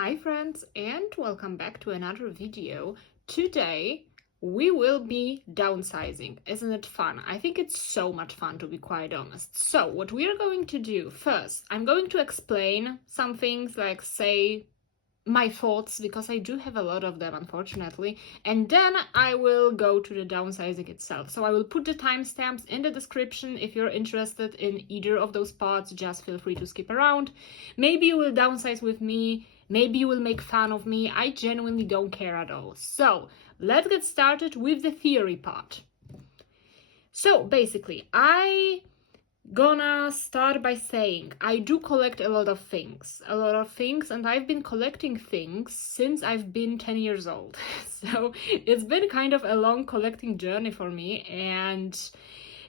Hi friends, and welcome back to another video. Today we will be downsizing. Isn't it fun? I think it's so much fun, to be quite honest. So what we are going to do first, I'm going to explain some things, like say my thoughts, because I do have a lot of them, unfortunately, and then I will go to the downsizing itself. So I will put the timestamps in the description. If you're interested in either of those parts, just feel free to skip around. Maybe you will downsize with me, maybe you will make fun of me. I genuinely don't care at all. So let's get started with the theory part. So basically, I gonna start by saying I do collect a lot of things, and I've been collecting things since I've been 10 years old. So it's been kind of a long collecting journey for me, and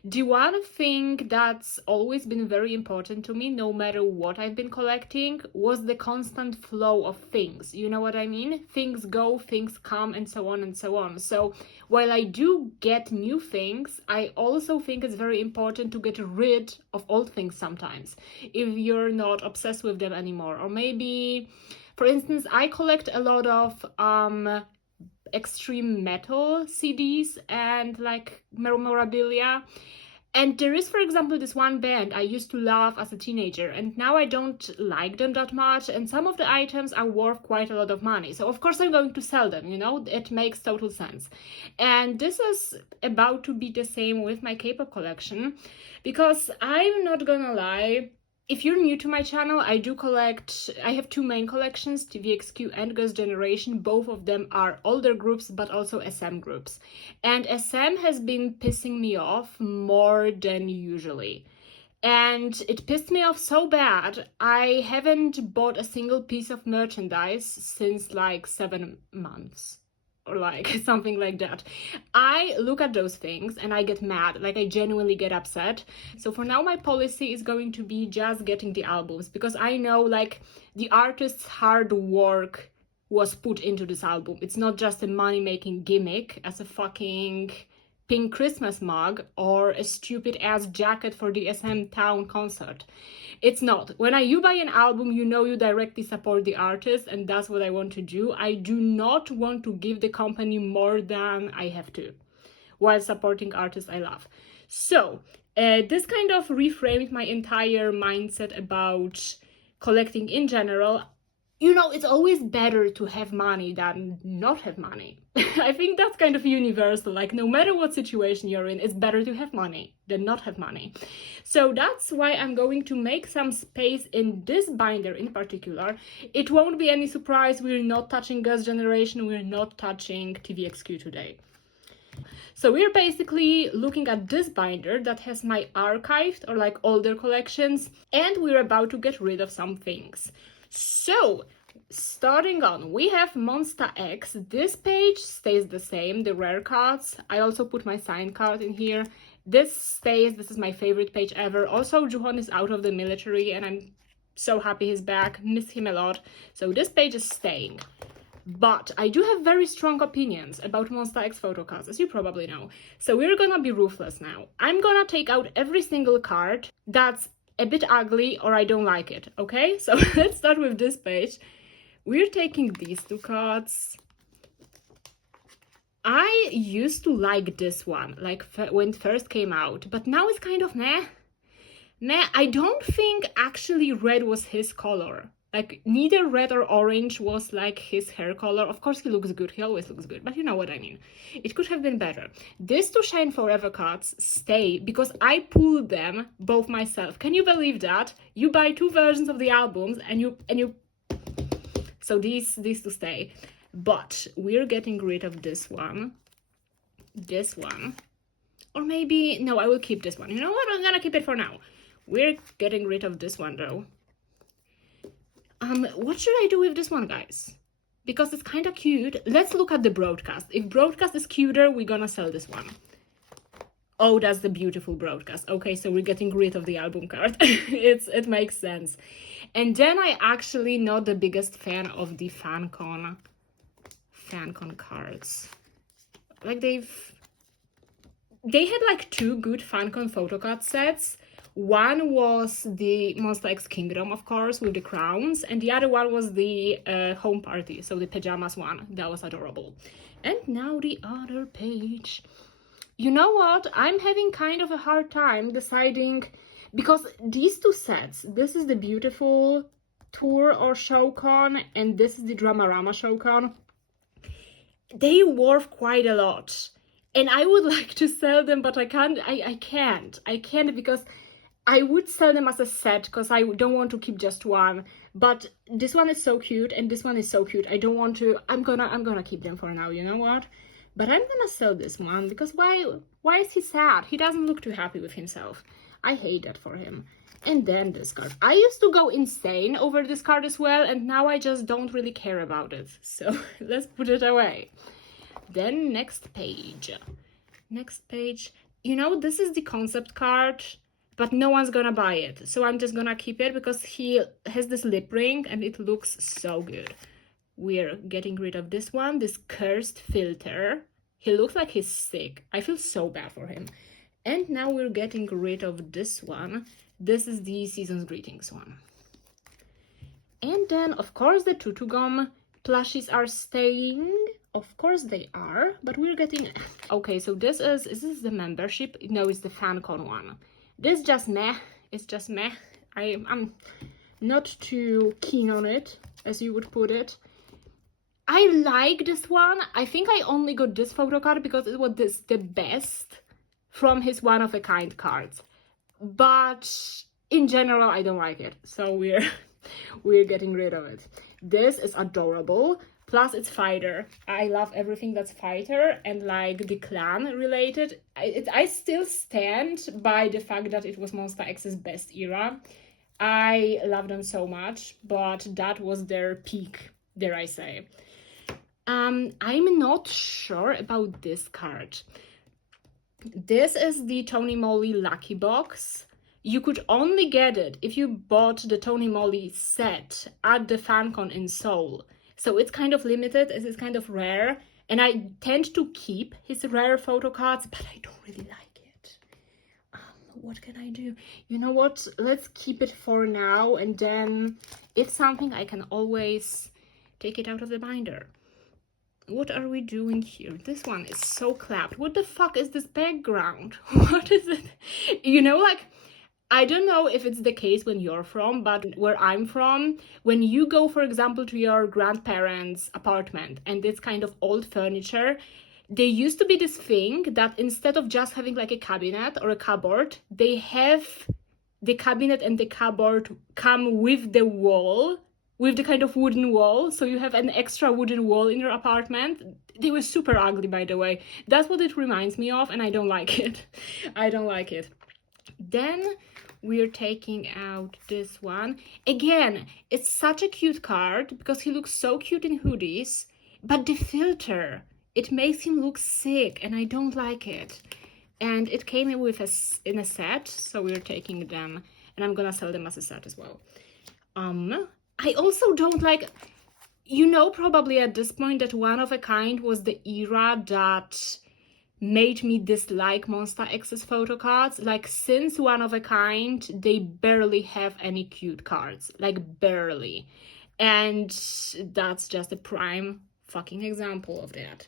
the one thing that's always been very important to me, no matter what I've been collecting, was the constant flow of things. You know what I mean? Things go, things come, and so on and so on. So while I do get new things, I also think it's very important to get rid of old things sometimes, if you're not obsessed with them anymore. Or maybe, for instance, I collect a lot of extreme metal CDs and like memorabilia. And there is, for example, this one band I used to love as a teenager, and now I don't like them that much, and some of the items are worth quite a lot of money. So of course I'm going to sell them, you know, it makes total sense. And this is about to be the same with my K-pop collection, because I'm not gonna lie, if you're new to my channel, I have two main collections, TVXQ and Girls' Generation. Both of them are older groups, but also SM groups. And SM has been pissing me off more than usually. And it pissed me off so bad, I haven't bought a single piece of merchandise since like 7 months. Or like something like that. I look at those things and I get mad, like I genuinely get upset. So for now my policy is going to be just getting the albums, because I know like the artist's hard work was put into this album. It's not just a money-making gimmick as a fucking pink Christmas mug or a stupid ass jacket for the SM Town concert. It's not. When you buy an album, you know you directly support the artist, and that's what I want to do. I do not want to give the company more than I have to, while supporting artists I love. So, this kind of reframed my entire mindset about collecting in general. You know, it's always better to have money than not have money. I think that's kind of universal. Like, no matter what situation you're in, it's better to have money than not have money. So that's why I'm going to make some space in this binder in particular. It won't be any surprise, we're not touching Girls' Generation, we're not touching TVXQ today. So we're basically looking at this binder that has my archived or like older collections, and we're about to get rid of some things. So, starting on, we have Monsta X. This page stays the same, the rare cards. I also put my signed card in here. This stays, this is my favorite page ever. Also, Juhon is out of the military and I'm so happy he's back, miss him a lot. So this page is staying. But I do have very strong opinions about Monsta X photocards, as you probably know. So we're gonna be ruthless now. I'm gonna take out every single card that's a bit ugly or I don't like it, okay? So let's start with this page. We're taking these two cards. I used to like this one, like when it first came out, but now it's kind of meh. I don't think actually red was his color. Like, neither red or orange was like his hair color. Of course he looks good, he always looks good, but you know what I mean. It could have been better. These two Shine Forever cards stay because I pulled them both myself. Can you believe that? You buy two versions of the albums and you so these two stay. But we're getting rid of this one. Or maybe, no, I will keep this one. You know what, I'm gonna keep it for now. We're getting rid of this one though. What should I do with this one, guys? Because it's kind of cute. Let's look at the broadcast. If broadcast is cuter, we're gonna sell this one. Oh, that's the beautiful broadcast. Okay, so we're getting rid of the album card. It makes sense. And then I actually not the biggest fan of the fancon cards. Like they had like two good fancon photocard sets. One was the Monster X Kingdom, of course, with the crowns, and the other one was the home party, so the pajamas one. That was adorable. And now the other page. You know what? I'm having kind of a hard time deciding, because these two sets, this is the beautiful tour or showcon, and this is the Dramarama showcon. They worth quite a lot. And I would like to sell them, but I can't. I can't because I would sell them as a set because I don't want to keep just one. But this one is so cute and this one is so cute. I don't want to. I'm gonna keep them for now. You know what? But I'm gonna sell this one because why is he sad? He doesn't look too happy with himself. I hate that for him. And then this card. I used to go insane over this card as well, and now I just don't really care about it. So let's put it away. Then next page. Next page. You know, this is the concept card, but no one's gonna buy it. So I'm just gonna keep it because he has this lip ring and it looks so good. We're getting rid of this one, this cursed filter. He looks like he's sick. I feel so bad for him. And now we're getting rid of this one. This is the Season's Greetings one. And then, of course, the Tutu Gum plushies are staying. Of course they are, but we're getting... Okay, so is this the membership? No, it's the FanCon one. This just meh. It's just meh. I'm not too keen on it, as you would put it. I like this one. I think I only got this photo card because it was the best from his one-of-a-kind cards. But in general, I don't like it. So we're getting rid of it. This is adorable. Plus, it's fighter. I love everything that's fighter and like the clan related. I still stand by the fact that it was Monster X's best era. I love them so much, but that was their peak, dare I say. I'm not sure about this card. This is the Tony Moly Lucky Box. You could only get it if you bought the Tony Moly set at the FanCon in Seoul. So it's kind of limited, it's kind of rare. And I tend to keep his rare photo cards, but I don't really like it. What can I do? You know what? Let's keep it for now. And then if something, I can always take it out of the binder. What are we doing here? This one is so clapped. What the fuck is this background? What is it? You know, like, I don't know if it's the case when you're from, but where I'm from, when you go, for example, to your grandparents' apartment and it's kind of old furniture, there used to be this thing that instead of just having like a cabinet or a cupboard, they have the cabinet and the cupboard come with the wall, with the kind of wooden wall, so you have an extra wooden wall in your apartment. They were super ugly, by the way. That's what it reminds me of, and I don't like it. I don't like it. Then we're taking out this one. Again, it's such a cute card because he looks so cute in hoodies, but the filter, it makes him look sick, and I don't like it. And it came in with in a set, so we're taking them, and I'm gonna sell them as a set as well. I also don't like, you know, probably at this point that One of a Kind was the era that made me dislike Monster X's photo cards. Like, since One of a Kind, they barely have any cute cards, like barely. And that's just a prime fucking example of that.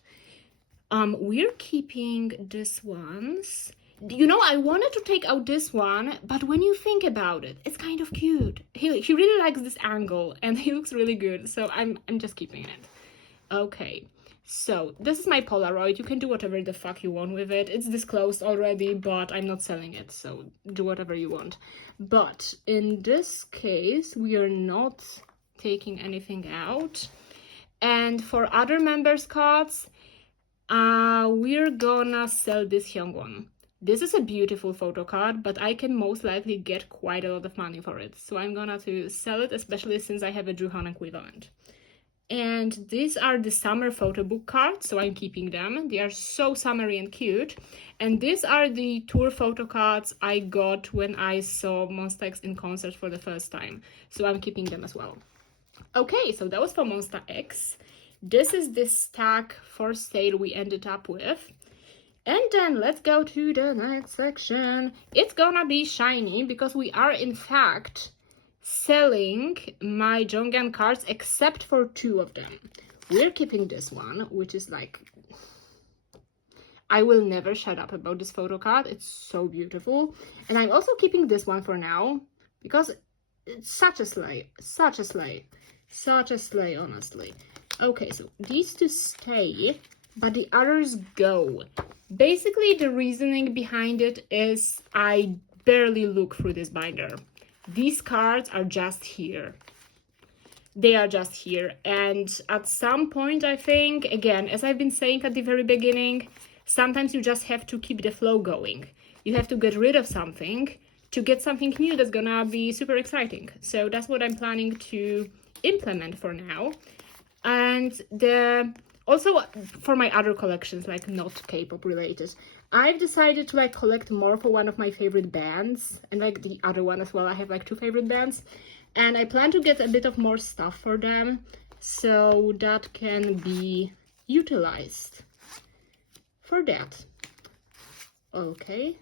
We're keeping this ones. You know, I wanted to take out this one, but when you think about it, it's kind of cute. He really likes this angle, and he looks really good, so I'm just keeping it. Okay, so this is my Polaroid. You can do whatever the fuck you want with it. It's disclosed already, but I'm not selling it, so do whatever you want. But in this case, we are not taking anything out. And for other members' cards, we're gonna sell this Hyungwon. This is a beautiful photo card, but I can most likely get quite a lot of money for it. So I'm gonna to sell it, especially since I have a Juhan equivalent. And these are the summer photo book cards, so I'm keeping them. They are so summery and cute. And these are the tour photo cards I got when I saw Monster X in concert for the first time. So I'm keeping them as well. Okay, so that was for Monster X. This is the stack for sale we ended up with. And then let's go to the next section. It's gonna be shiny because we are in fact selling my Jongan cards except for 2 of them. We're keeping this one, which is like, I will never shut up about this photo card. It's so beautiful. And I'm also keeping this one for now because it's such a slay, such a slay, such a slay, honestly. Okay, so these 2 stay, but the others go. Basically, the reasoning behind it is I barely look through this binder. These cards are just here. They are just here. And at some point, I think, again, as I've been saying at the very beginning, sometimes you just have to keep the flow going. You have to get rid of something to get something new that's gonna be super exciting. So that's what I'm planning to implement for now. And also for my other collections, like not K-pop related, I've decided to like collect more for one of my favorite bands, and like the other one as well. I have like 2 favorite bands, and I plan to get a bit of more stuff for them so that can be utilized for that. Okay.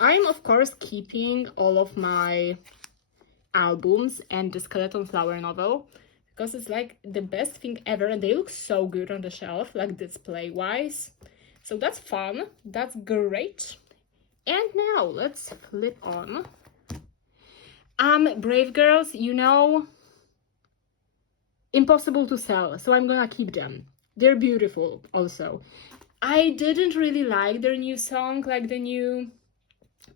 I'm of course keeping all of my albums and the skeleton flower novel because it's like the best thing ever, and they look so good on the shelf, like display wise. So that's fun, that's great. And now let's flip on. Brave Girls, you know, impossible to sell, so I'm gonna keep them. They're beautiful also. I didn't really like their new song, like the new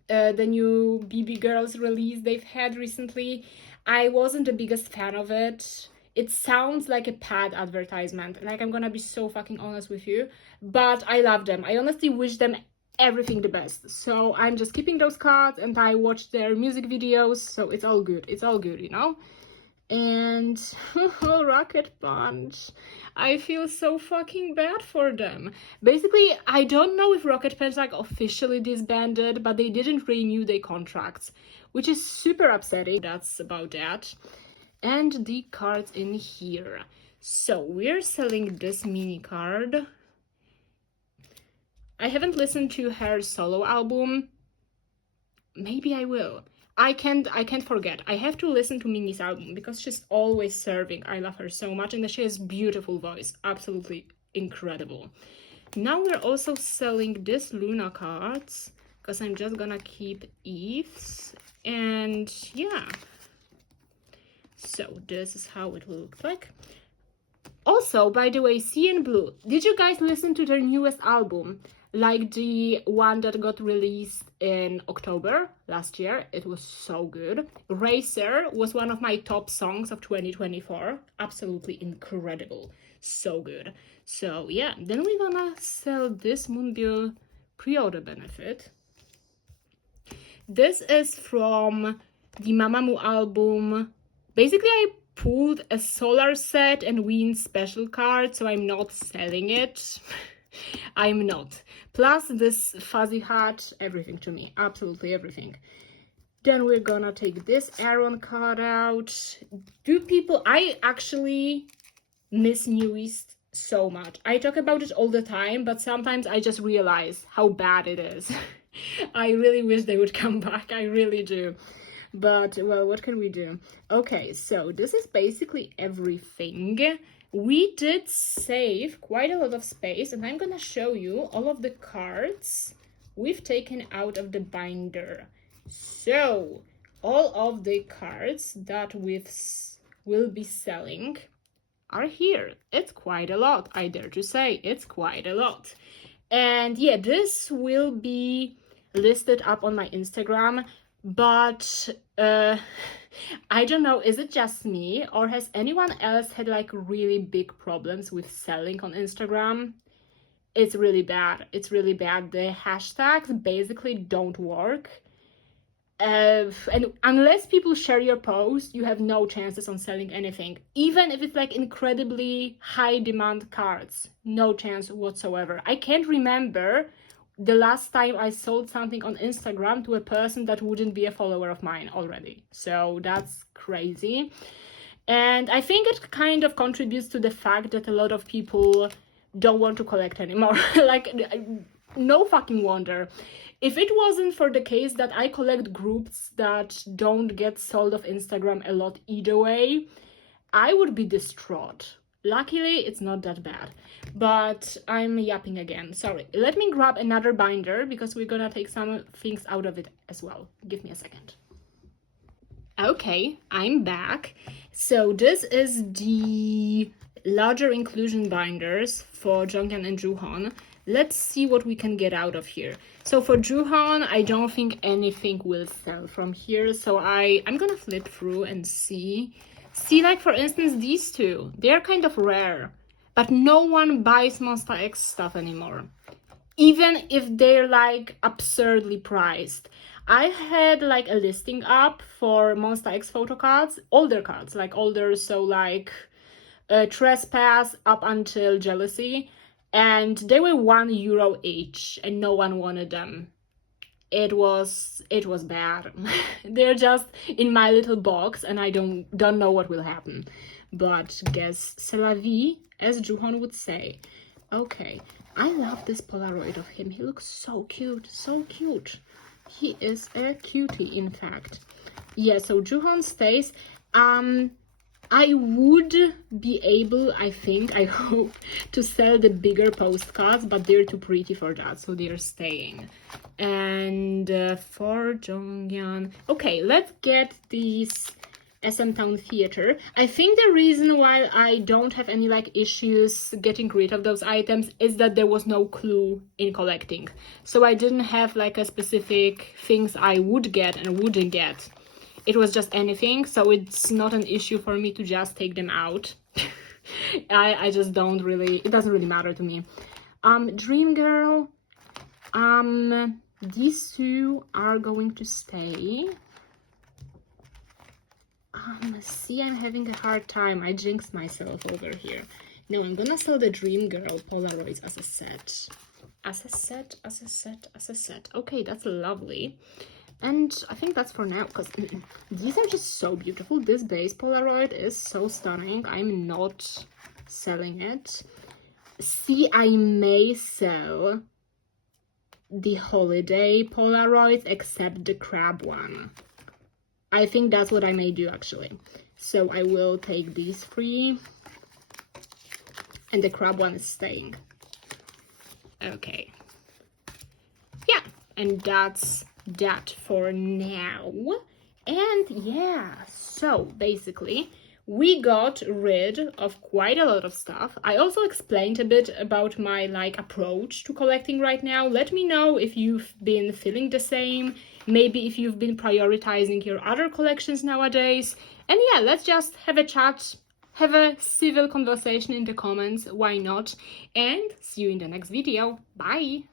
BB Girls release they've had recently. I wasn't the biggest fan of it. It sounds like a pad advertisement. Like, I'm gonna be so fucking honest with you. But I love them. I honestly wish them everything the best. So I'm just keeping those cards, and I watch their music videos. So it's all good. It's all good, you know? And Rocket Punch. I feel so fucking bad for them. Basically, I don't know if Rocket Punch like officially disbanded, but they didn't renew their contracts, which is super upsetting. That's about that. And the cards in here. So we're selling this mini card. I haven't listened to her solo album. Maybe I will. I can't forget. I have to listen to Mini's album because she's always serving. I love her so much, and she has beautiful voice. Absolutely incredible. Now we're also selling this Luna cards because I'm just gonna keep Eve's. And yeah. So this is how it will look like. Also, by the way, CN Blue, did you guys listen to their newest album? Like the one that got released in October last year. It was so good. Racer was one of my top songs of 2024. Absolutely incredible. So good. So yeah, then we're gonna sell this Moonbill pre-order benefit. This is from the Mamamoo album. Basically, I pulled a solar set and Ween special card, so I'm not selling it. I'm not. Plus this fuzzy hat, everything to me, absolutely everything. Then we're gonna take this Aaron card out. I actually miss New East so much. I talk about it all the time, but sometimes I just realize how bad it is. I really wish they would come back, I really do. But, well, what can we do? Okay, so this is basically everything. We did save quite a lot of space, and I'm gonna show you all of the cards we've taken out of the binder. So, all of the cards that will be selling are here. It's quite a lot, I dare to say. It's quite a lot. And yeah, this will be listed up on my Instagram. But I don't know, is it just me, or has anyone else had like really big problems with selling on Instagram? It's really bad. It's really bad. The hashtags basically don't work. And unless people share your post, you have no chances on selling anything. Even if it's like incredibly high demand cards, no chance whatsoever. I can't remember the last time I sold something on Instagram to a person that wouldn't be a follower of mine already. So that's crazy. And I think it kind of contributes to the fact that a lot of people don't want to collect anymore. Like, no fucking wonder. If it wasn't for the case that I collect groups that don't get sold off Instagram a lot either way, I would be distraught. Luckily, it's not that bad. But I'm yapping again. Sorry. Let me grab another binder because we're gonna take some things out of it as well. Give me a second. Okay, I'm back. So this is the larger inclusion binders for Jonghyun and Joohwan. Let's see what we can get out of here. So for Joohwan, I don't think anything will sell from here. So I'm gonna flip through and see. See, like for instance, these two, they're kind of rare, but no one buys Monster X stuff anymore, even if they're like absurdly priced. I had like a listing up for Monster X photo cards, older cards, like older, so like Trespass up until Jealousy, and they were €1 each, and no one wanted them. It was bad. They're just in my little box, and I don't know what will happen. But guess c'est la vie, as Joohwan would say. Okay, I love this Polaroid of him. He looks so cute, so cute. He is a cutie, in fact. Yeah, so Joohwan stays. I would be able, I think, I hope, to sell the bigger postcards, but they're too pretty for that, so they're staying. And for Jonghyun, okay, let's get these SM Town Theater. I think the reason why I don't have any like issues getting rid of those items is that there was no clue in collecting. So I didn't have like a specific things I would get and wouldn't get. It was just anything, so it's not an issue for me to just take them out. I just don't really, it doesn't really matter to me. Dream Girl, these two are going to stay. See, I'm having a hard time. I jinxed myself over here. No, I'm gonna sell the Dream Girl Polaroids as a set. As a set, as a set, as a set. Okay, that's lovely. And I think that's for now, because these are just so beautiful. This base Polaroid is so stunning. I'm not selling it. See, I may sell the holiday Polaroids except the crab one. I think that's what I may do, actually. So I will take these three, and the crab one is staying. Okay. Yeah, and that's that for now. And yeah, so basically we got rid of quite a lot of stuff. I also explained a bit about my like approach to collecting right now. Let me know if you've been feeling the same, maybe if you've been prioritizing your other collections nowadays. And yeah, let's just have a chat, have a civil conversation in the comments, why not? And see you in the next video. Bye!